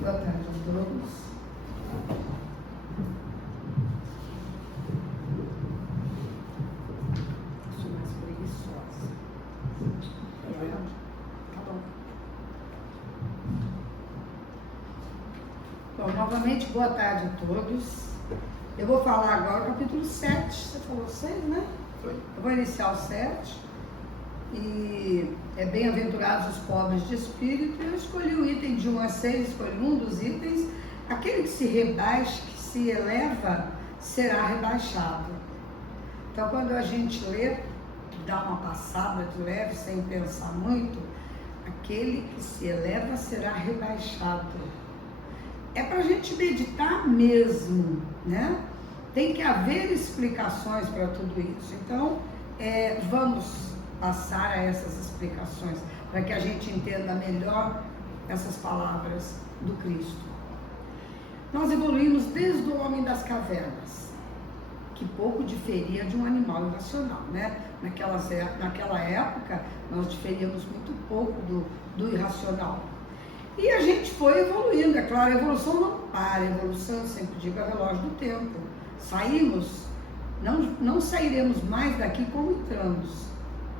Boa tarde a todos. Sou mais preguiçosa. Tá bom. Bom, novamente, boa tarde a todos. Eu vou falar agora o capítulo 7. Você falou 6, né? Foi. Eu vou iniciar o 7. E é bem-aventurados os pobres de espírito. Eu escolhi o item de 1 a 6, escolhi um dos itens. Aquele que se rebaixa, que se eleva, será rebaixado. Então, quando a gente lê, dá uma passada de leve, sem pensar muito, aquele que se eleva será rebaixado. É para a gente meditar mesmo, né? Tem que haver explicações para tudo isso. Então, vamos passar a essas explicações, para que a gente entenda melhor essas palavras do Cristo. Nós evoluímos desde o homem das cavernas, que pouco diferia de um animal irracional, né? Naquela época, nós diferíamos muito pouco do irracional. E a gente foi evoluindo, é claro, a evolução não para, a evolução, eu sempre digo, é o relógio do tempo. Saímos, não sairemos mais daqui como entramos.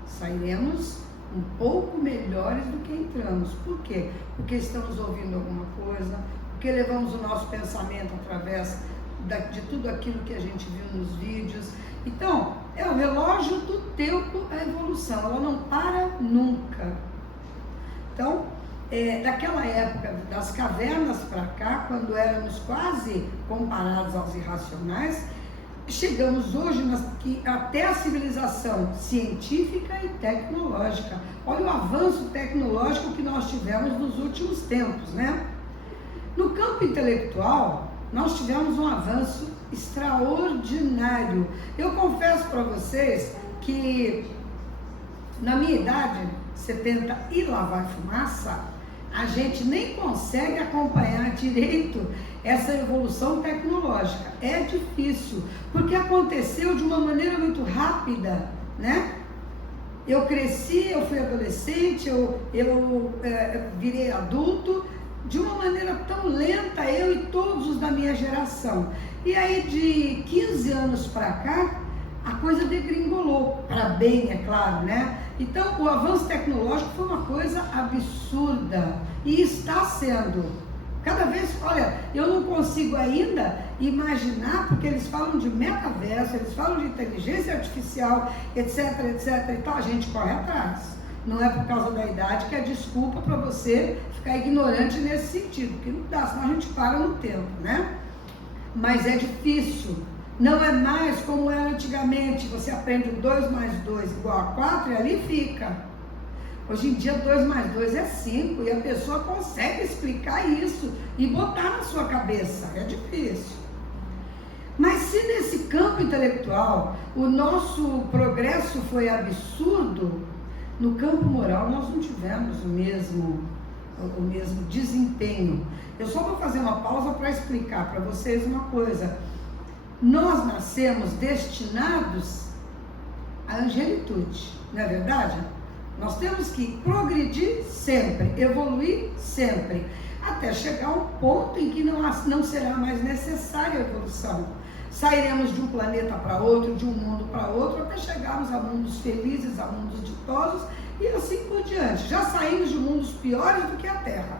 Sairemos um pouco melhores do que entramos. Por quê? Porque estamos ouvindo alguma coisa, porque levamos o nosso pensamento através de tudo aquilo que a gente viu nos vídeos. Então, é o relógio do tempo, a evolução, ela não para nunca. Então, daquela época das cavernas para cá, quando éramos quase comparados aos irracionais, chegamos hoje até a civilização científica e tecnológica. Olha o avanço tecnológico que nós tivemos nos últimos tempos, né? No campo intelectual, nós tivemos um avanço extraordinário. Eu confesso para vocês que na minha idade, 70 e lá vai fumaça, a gente nem consegue acompanhar direito essa evolução tecnológica. É difícil, porque aconteceu de uma maneira muito rápida, né? Eu cresci, eu fui adolescente, eu virei adulto, de uma maneira tão lenta, eu e todos os da minha geração. E aí de 15 anos para cá, a coisa degringolou, para bem, é claro, né? Então, o avanço tecnológico foi uma coisa absurda e está sendo. Cada vez, olha, eu não consigo ainda imaginar, porque eles falam de metaverso, eles falam de inteligência artificial, etc, etc, e tal, a gente corre atrás. Não é por causa da idade que é desculpa para você ficar ignorante nesse sentido, porque não dá, senão a gente para no tempo, né? Mas é difícil. Não é mais como era antigamente, você aprende 2 mais 2 igual a 4 e ali fica. Hoje em dia 2 mais 2 é 5 e a pessoa consegue explicar isso e botar na sua cabeça, é difícil. Mas se nesse campo intelectual o nosso progresso foi absurdo, no campo moral nós não tivemos o mesmo desempenho. Eu só vou fazer uma pausa para explicar para vocês uma coisa. Nós nascemos destinados à angelitude, não é verdade? Nós temos que progredir sempre, evoluir sempre, até chegar a um ponto em que não será mais necessária a evolução. Sairemos de um planeta para outro, de um mundo para outro, até chegarmos a mundos felizes, a mundos ditosos e assim por diante. Já saímos de mundos piores do que a Terra,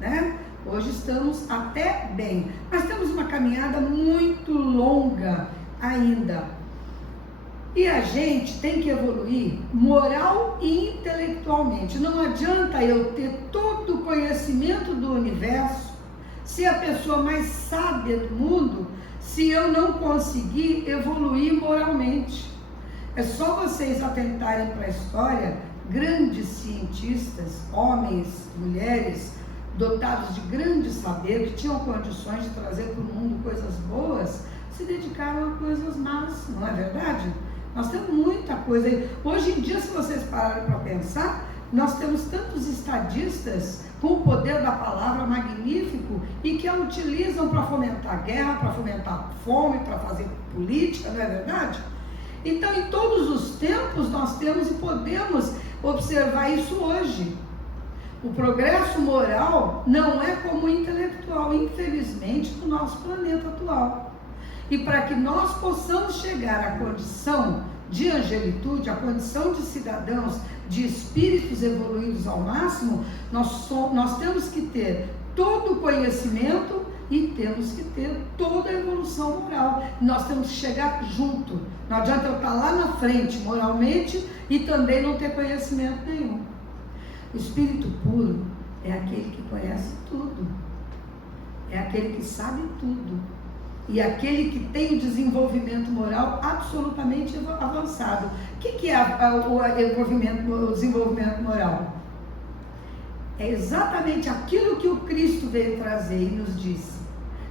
né? Hoje estamos até bem, mas temos uma caminhada muito longa ainda. E a gente tem que evoluir moral e intelectualmente. Não adianta eu ter todo o conhecimento do universo, ser a pessoa mais sábia do mundo, se eu não conseguir evoluir moralmente. É só vocês atentarem para a história, grandes cientistas, homens, mulheres, dotados de grande saber, que tinham condições de trazer para o mundo coisas boas, se dedicaram a coisas más, não é verdade? Nós temos muita coisa aí. Hoje em dia, se vocês pararem para pensar, nós temos tantos estadistas com o poder da palavra magnífico e que a utilizam para fomentar guerra, para fomentar fome, para fazer política, não é verdade? Então, em todos os tempos, nós temos e podemos observar isso hoje. O progresso moral não é como o intelectual, infelizmente, no nosso planeta atual. E para que nós possamos chegar à condição de angelitude, à condição de cidadãos, de espíritos evoluídos ao máximo, nós temos que ter todo o conhecimento e temos que ter toda a evolução moral. Nós temos que chegar junto. Não adianta eu estar lá na frente moralmente e também não ter conhecimento nenhum. O espírito puro é aquele que conhece tudo, é aquele que sabe tudo, e aquele que tem o desenvolvimento moral absolutamente avançado. O que é o desenvolvimento moral? É exatamente aquilo que o Cristo veio trazer e nos disse: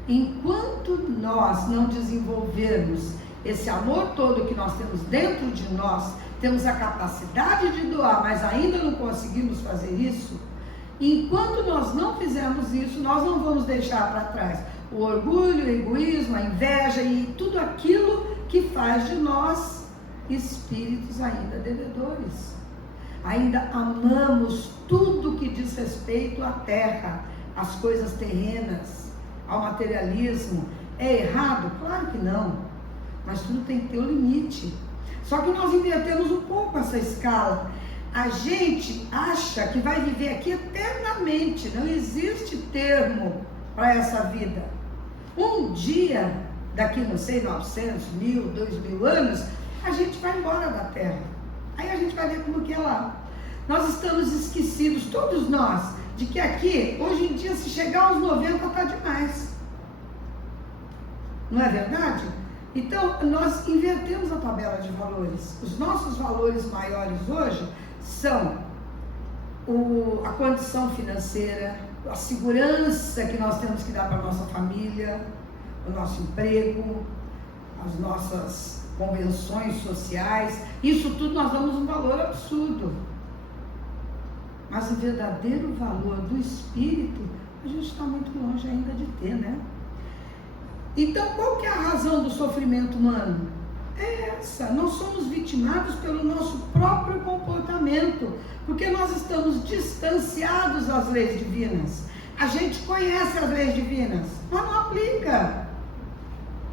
enquanto nós não desenvolvermos esse amor todo que nós temos dentro de nós, temos a capacidade de doar, mas ainda não conseguimos fazer isso, enquanto nós não fizermos isso, nós não vamos deixar para trás o orgulho, o egoísmo, a inveja e tudo aquilo que faz de nós espíritos ainda devedores. Ainda amamos tudo que diz respeito à terra, às coisas terrenas, ao materialismo. É errado? Claro que não, mas tudo tem que ter um limite. Só que nós invertemos um pouco essa escala. A gente acha que vai viver aqui eternamente, não existe termo para essa vida. Um dia, daqui não sei, 900, 1000, 2000 anos, a gente vai embora da Terra. Aí a gente vai ver como que é lá. Nós estamos esquecidos, todos nós, de que aqui, hoje em dia, se chegar aos 90, está demais. Não é verdade? Então, nós invertemos a tabela de valores. Os nossos valores maiores hoje são a condição financeira, a segurança que nós temos que dar para a nossa família, o nosso emprego, as nossas convenções sociais. Isso tudo nós damos um valor absurdo. Mas o verdadeiro valor do espírito, a gente está muito longe ainda de ter, né? Então, qual que é a razão do sofrimento humano? É essa: nós somos vitimados pelo nosso próprio comportamento, porque nós estamos distanciados das leis divinas. A gente conhece as leis divinas, mas não aplica.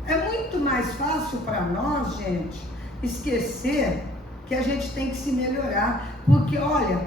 É muito mais fácil para nós, gente, esquecer que a gente tem que se melhorar, porque olha,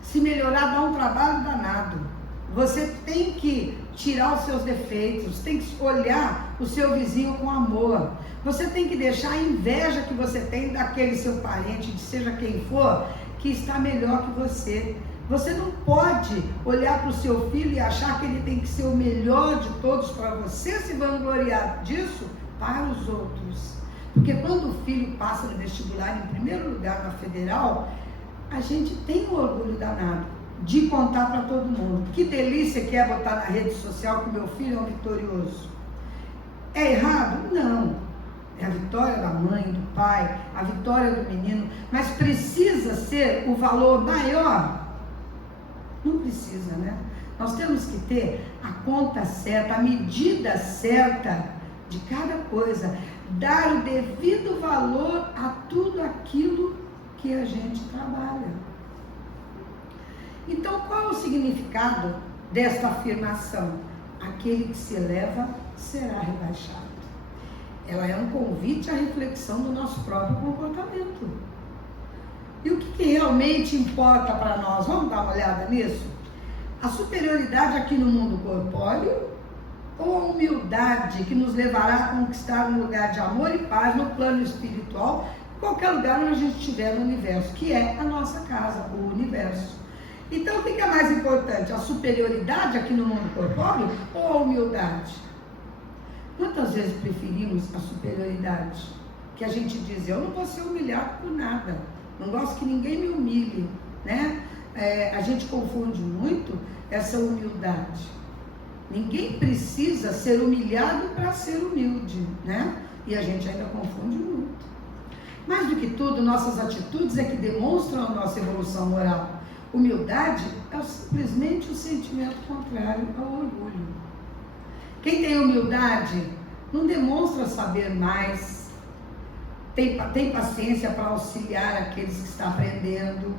se melhorar dá um trabalho danado. Você tem que tirar os seus defeitos, tem que olhar o seu vizinho com amor. Você tem que deixar a inveja que você tem daquele seu parente, de seja quem for, que está melhor que você. Você não pode olhar para o seu filho e achar que ele tem que ser o melhor de todos para você se vangloriar disso para os outros. Porque quando o filho passa no vestibular em primeiro lugar na federal, a gente tem um orgulho danado de contar para todo mundo. Que delícia que é botar na rede social que o meu filho é um vitorioso. É errado? Não. É a vitória da mãe, do pai, a vitória do menino. Mas precisa ser o valor maior? Não precisa, né? Nós temos que ter a conta certa, a medida certa de cada coisa. Dar o devido valor a tudo aquilo que a gente trabalha. Então, qual é o significado desta afirmação? Aquele que se eleva será rebaixado. Ela é um convite à reflexão do nosso próprio comportamento. E o que realmente importa para nós? Vamos dar uma olhada nisso? A superioridade aqui no mundo corpóreo ou a humildade que nos levará a conquistar um lugar de amor e paz no plano espiritual, em qualquer lugar onde a gente estiver no universo, que é a nossa casa, o universo. Então, o que é mais importante? A superioridade aqui no mundo corpóreo ou a humildade? Quantas vezes preferimos a superioridade? Que a gente diz: eu não vou ser humilhado por nada, não gosto que ninguém me humilhe, né? A gente confunde muito essa humildade. Ninguém precisa ser humilhado para ser humilde, né? E a gente ainda confunde muito. Mais do que tudo, nossas atitudes é que demonstram a nossa evolução moral. Humildade é simplesmente o sentimento contrário ao orgulho. Quem tem humildade não demonstra saber mais, tem paciência para auxiliar aqueles que estão aprendendo.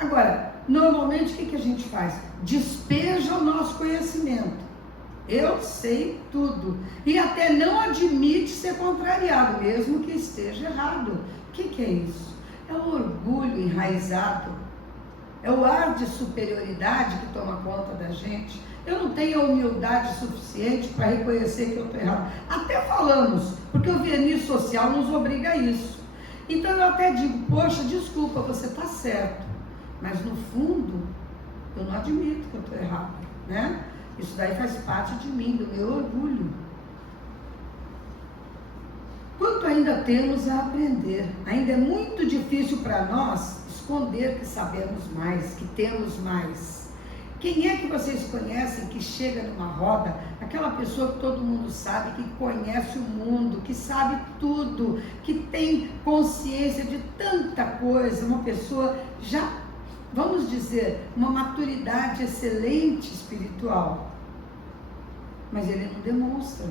Agora, Normalmente, o que a gente faz? Despeja o nosso conhecimento. Eu sei tudo. E até não admite ser contrariado, mesmo que esteja errado. O que é isso? É o orgulho enraizado. É o ar de superioridade que toma conta da gente. Eu não tenho a humildade suficiente para reconhecer que eu estou errado. Até falamos, porque o verniz social nos obriga a isso. Então eu até digo, poxa, desculpa, você está certo. Mas no fundo, eu não admito que eu estou errado, né? Isso daí faz parte de mim, do meu orgulho. Quanto ainda temos a aprender? Ainda é muito difícil para nós esconder que sabemos mais, que temos mais. Quem é que vocês conhecem que chega numa roda, aquela pessoa que todo mundo sabe, que conhece o mundo, que sabe tudo, que tem consciência de tanta coisa, uma pessoa já, vamos dizer, uma maturidade excelente espiritual, mas ele não demonstra.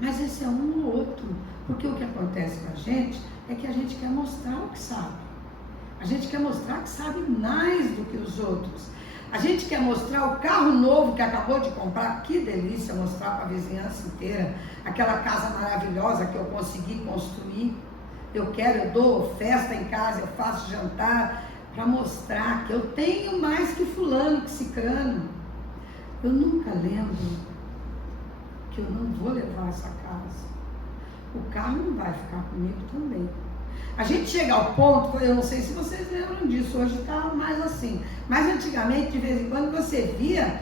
Mas esse é um ou outro, porque o que acontece com a gente é que a gente quer mostrar o que sabe. A gente quer mostrar que sabe mais do que os outros. A gente quer mostrar o carro novo que acabou de comprar, que delícia mostrar para a vizinhança inteira, aquela casa maravilhosa que eu consegui construir. Eu dou festa em casa, eu faço jantar para mostrar que eu tenho mais que fulano, que cicrano. Eu nunca lembro que eu não vou levar essa casa. O carro não vai ficar comigo também. A gente chega ao ponto, eu não sei se vocês lembram disso, hoje está mais assim, mas antigamente, de vez em quando, você via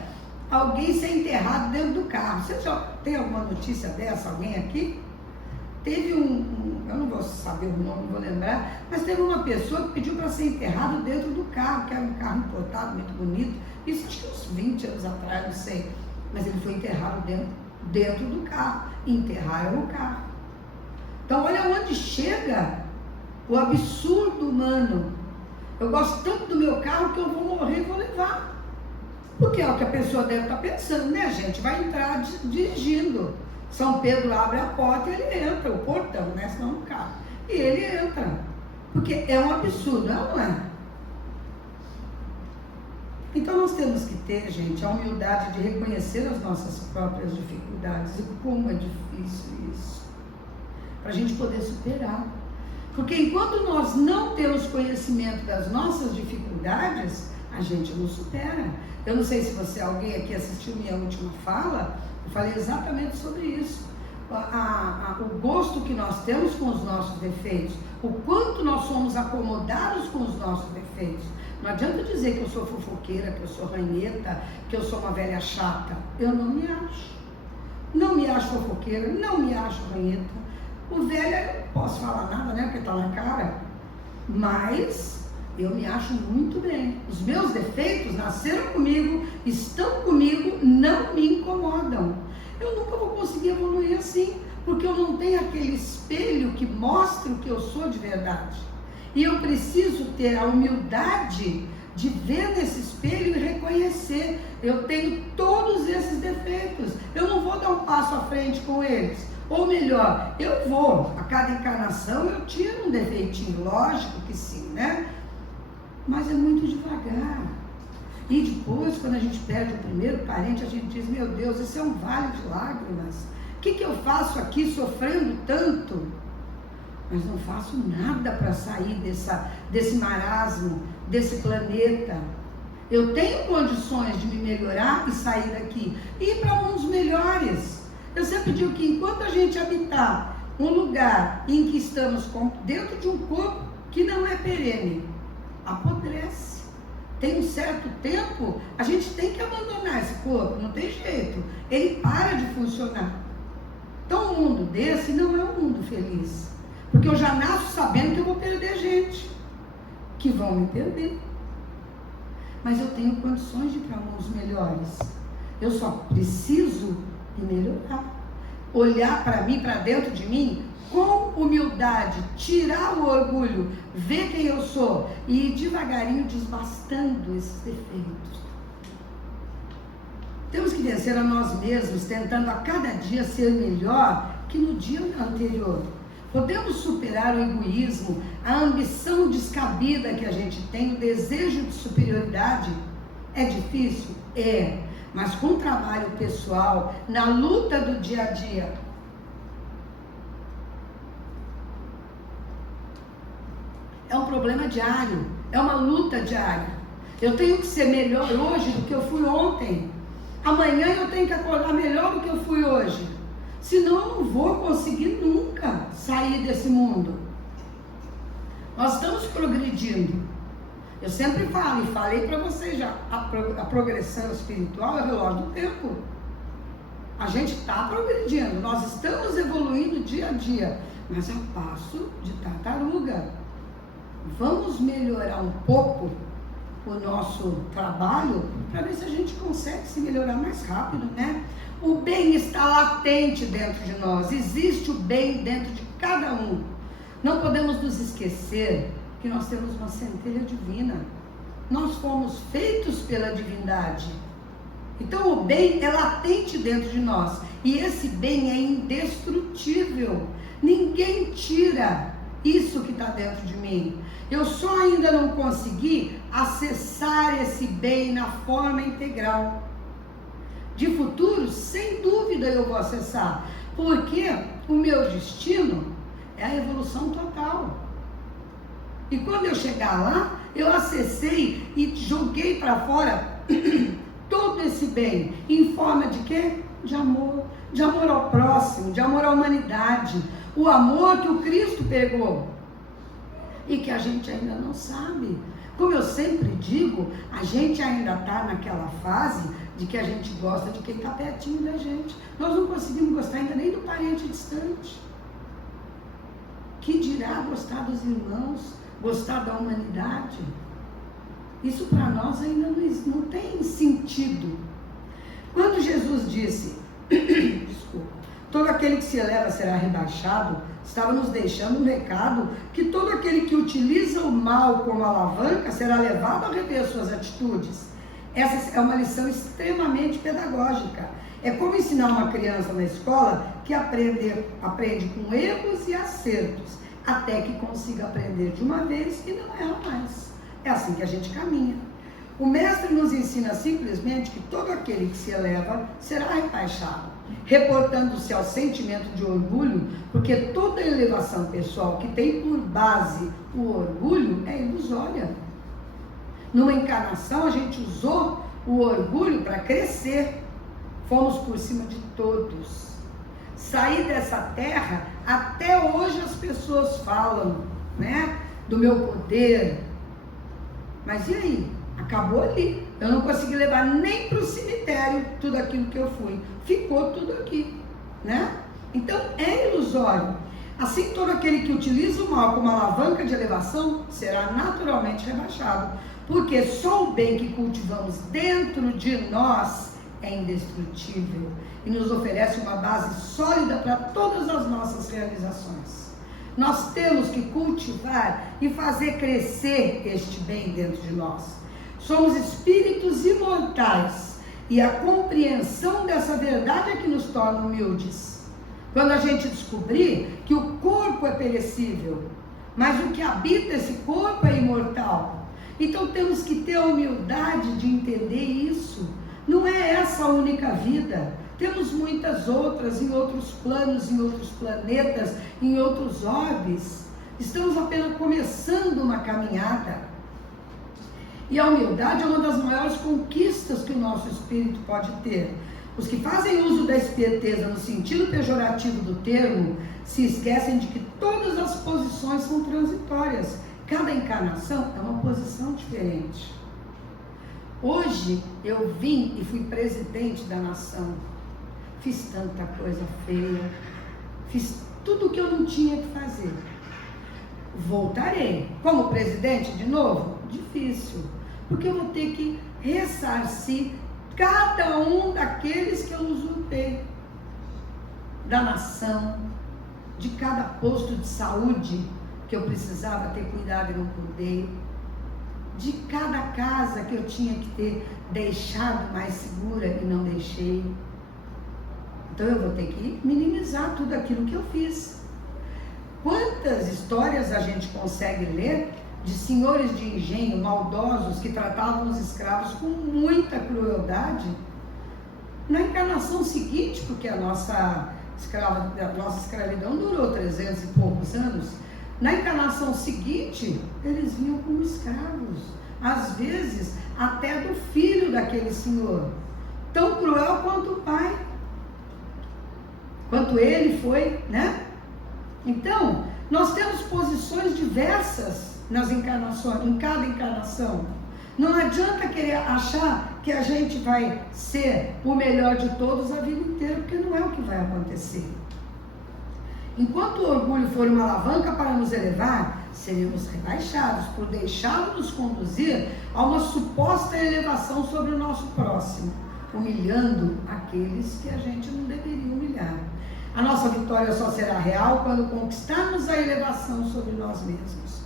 alguém ser enterrado dentro do carro. Você já tem alguma notícia dessa, alguém aqui? Teve eu não vou saber o nome, não vou lembrar, mas teve uma pessoa que pediu para ser enterrado dentro do carro, que era um carro importado, muito bonito, isso acho que uns 20 anos atrás, não sei, mas ele foi enterrado dentro do carro, enterraram o carro. Então olha onde chega o absurdo humano. Eu gosto tanto do meu carro que eu vou morrer e vou levar. Porque é o que a pessoa deve estar pensando, né, gente? Vai entrar dirigindo. São Pedro abre a porta e ele entra, o portão, né? Senão no carro. E ele entra. Porque é um absurdo, não é? Então nós temos que ter, gente, a humildade de reconhecer as nossas próprias dificuldades. E como é difícil isso. Para a gente poder superar. Porque enquanto nós não temos conhecimento das nossas dificuldades, a gente não supera. Eu não sei se alguém aqui assistiu minha última fala, eu falei exatamente sobre isso. O gosto que nós temos com os nossos defeitos, o quanto nós somos acomodados com os nossos defeitos. Não adianta dizer que eu sou fofoqueira, que eu sou ranheta, que eu sou uma velha chata. Eu não me acho. Não me acho fofoqueira, não me acho ranheta. O velho, eu não posso falar nada, né, porque está na cara, mas eu me acho muito bem. Os meus defeitos nasceram comigo, estão comigo, não me incomodam. Eu nunca vou conseguir evoluir assim, porque eu não tenho aquele espelho que mostre o que eu sou de verdade. E eu preciso ter a humildade de ver nesse espelho e reconhecer, eu tenho todos esses defeitos, eu não vou dar um passo à frente com eles. Ou melhor, eu vou, a cada encarnação eu tiro um defeitinho, lógico que sim, né? Mas é muito devagar. E depois, quando a gente perde o primeiro parente, a gente diz, meu Deus, isso é um vale de lágrimas. O que eu faço aqui sofrendo tanto? Mas não faço nada para sair desse marasmo, desse planeta. Eu tenho condições de me melhorar e sair daqui. E ir para mundos melhores. Eu sempre digo que enquanto a gente habitar um lugar em que estamos dentro de um corpo que não é perene, apodrece. Tem um certo tempo, a gente tem que abandonar esse corpo, não tem jeito. Ele para de funcionar. Então um mundo desse não é um mundo feliz. Porque eu já nasço sabendo que eu vou perder gente, que vão me perder. Mas eu tenho condições de ir para mundos melhores. Eu só preciso e melhorar, olhar para mim, para dentro de mim, com humildade, tirar o orgulho, ver quem eu sou e ir devagarinho desbastando esses defeitos. Temos que vencer a nós mesmos, tentando a cada dia ser melhor que no dia anterior. Podemos superar o egoísmo, a ambição descabida que a gente tem, o desejo de superioridade, é difícil? É. Mas com trabalho pessoal, na luta do dia a dia, é um problema diário, é uma luta diária. Eu tenho que ser melhor hoje do que eu fui ontem. Amanhã eu tenho que acordar melhor do que eu fui hoje. Senão eu não vou conseguir nunca sair desse mundo. Nós estamos progredindo. Eu sempre falo, e falei para vocês já, a progressão espiritual é o relógio do tempo. A gente está progredindo, nós estamos evoluindo dia a dia, mas a passo de tartaruga. Vamos melhorar um pouco o nosso trabalho para ver se a gente consegue se melhorar mais rápido, né? O bem está latente dentro de nós, existe o bem dentro de cada um. Não podemos nos esquecer que nós temos uma centelha divina. Nós fomos feitos pela divindade. Então o bem é latente dentro de nós. E esse bem é indestrutível. Ninguém tira isso que está dentro de mim. Eu só ainda não consegui acessar esse bem na forma integral. De futuro, sem dúvida eu vou acessar. Porque o meu destino é a evolução total. E quando eu chegar lá, eu acessei e joguei para fora todo esse bem. Em forma de quê? De amor. De amor ao próximo, de amor à humanidade. O amor que o Cristo pegou. E que a gente ainda não sabe. Como eu sempre digo, a gente ainda está naquela fase de que a gente gosta de quem está pertinho da gente. Nós não conseguimos gostar ainda nem do parente distante. Que dirá gostar dos irmãos, gostar da humanidade? Isso para nós ainda não tem sentido. Quando Jesus disse, desculpa, todo aquele que se eleva será rebaixado, estava nos deixando um recado que todo aquele que utiliza o mal como alavanca será levado a rever suas atitudes. Essa é uma lição extremamente pedagógica. É como ensinar uma criança na escola que aprende com erros e acertos, até que consiga aprender de uma vez e não erra mais. É assim que a gente caminha. O mestre nos ensina simplesmente que todo aquele que se eleva será rebaixado, reportando-se ao sentimento de orgulho, porque toda elevação pessoal que tem por base o orgulho é ilusória. Numa encarnação a gente usou o orgulho para crescer, fomos por cima de todos. Saí dessa terra, até hoje as pessoas falam, né, do meu poder, mas e aí? Acabou ali. Eu não consegui levar nem para o cemitério tudo aquilo que eu fui. Ficou tudo aqui, né? Então é ilusório. Assim, todo aquele que utiliza o mal como alavanca de elevação será naturalmente rebaixado, porque só o bem que cultivamos dentro de nós é indestrutível e nos oferece uma base sólida para todas as nossas realizações. Nós temos que cultivar e fazer crescer este bem dentro de nós. Somos espíritos imortais e a compreensão dessa verdade é que nos torna humildes. Quando a gente descobrir que o corpo é perecível, mas o que habita esse corpo é imortal. Então temos que ter a humildade de entender isso. Não é essa a única vida. Temos muitas outras em outros planos, em outros planetas, em outros orbes. Estamos apenas começando uma caminhada. E a humildade é uma das maiores conquistas que o nosso espírito pode ter. Os que fazem uso da esperteza no sentido pejorativo do termo, se esquecem de que todas as posições são transitórias. Cada encarnação é uma posição diferente. Hoje eu vim e fui presidente da nação. Fiz tanta coisa feia. Fiz tudo o que eu não tinha que fazer. Voltarei. Como presidente de novo? Difícil. Porque eu vou ter que ressarcir cada um daqueles que eu usurpei. Da nação, de cada posto de saúde que eu precisava ter cuidado e não cuidei, de cada casa que eu tinha que ter deixado mais segura e não deixei. Então eu vou ter que minimizar tudo aquilo que eu fiz. Quantas histórias a gente consegue ler de senhores de engenho maldosos que tratavam os escravos com muita crueldade? Na encarnação seguinte, porque a nossa escravidão durou 300 e poucos anos, na encarnação seguinte, eles vinham como escravos, às vezes até do filho daquele senhor, tão cruel quanto o pai, quanto ele foi, né? Então, nós temos posições diversas nas encarnações, em cada encarnação. Não adianta querer achar que a gente vai ser o melhor de todos a vida inteira, porque não é o que vai acontecer. Enquanto o orgulho for uma alavanca para nos elevar, seremos rebaixados por deixá-lo nos conduzir a uma suposta elevação sobre o nosso próximo, humilhando aqueles que a gente não deveria humilhar. A nossa vitória só será real quando conquistarmos a elevação sobre nós mesmos.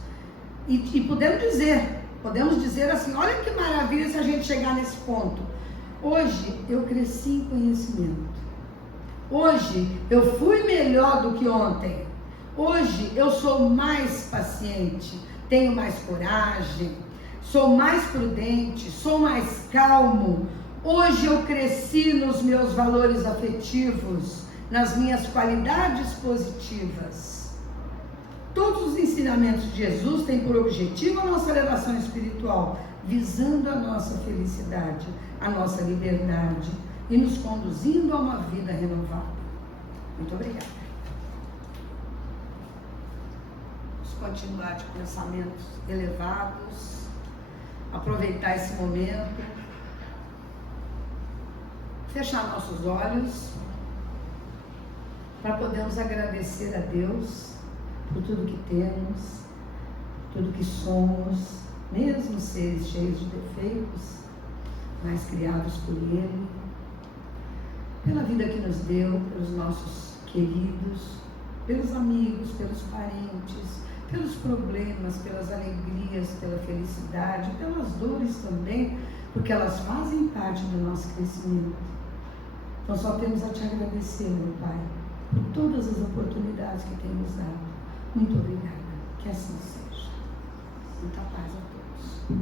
E podemos dizer assim, olha que maravilha se a gente chegar nesse ponto. Hoje eu cresci em conhecimento. Hoje eu fui melhor do que ontem. Hoje eu sou mais paciente, tenho mais coragem, sou mais prudente, sou mais calmo. Hoje eu cresci nos meus valores afetivos, nas minhas qualidades positivas. Todos os ensinamentos de Jesus têm por objetivo a nossa elevação espiritual, visando a nossa felicidade, a nossa liberdade e nos conduzindo a uma vida renovada. Muito obrigada. Vamos continuar de pensamentos elevados, aproveitar esse momento, fechar nossos olhos para podermos agradecer a Deus por tudo que temos, tudo que somos, mesmo seres cheios de defeitos, mas criados por Ele, pela vida que nos deu, pelos nossos queridos, pelos amigos, pelos parentes, pelos problemas, pelas alegrias, pela felicidade, pelas dores também, porque elas fazem parte do nosso crescimento. Então só temos a te agradecer, meu Pai, por todas as oportunidades que tem nos dado. Muito obrigada. Que assim seja. Muita paz a todos.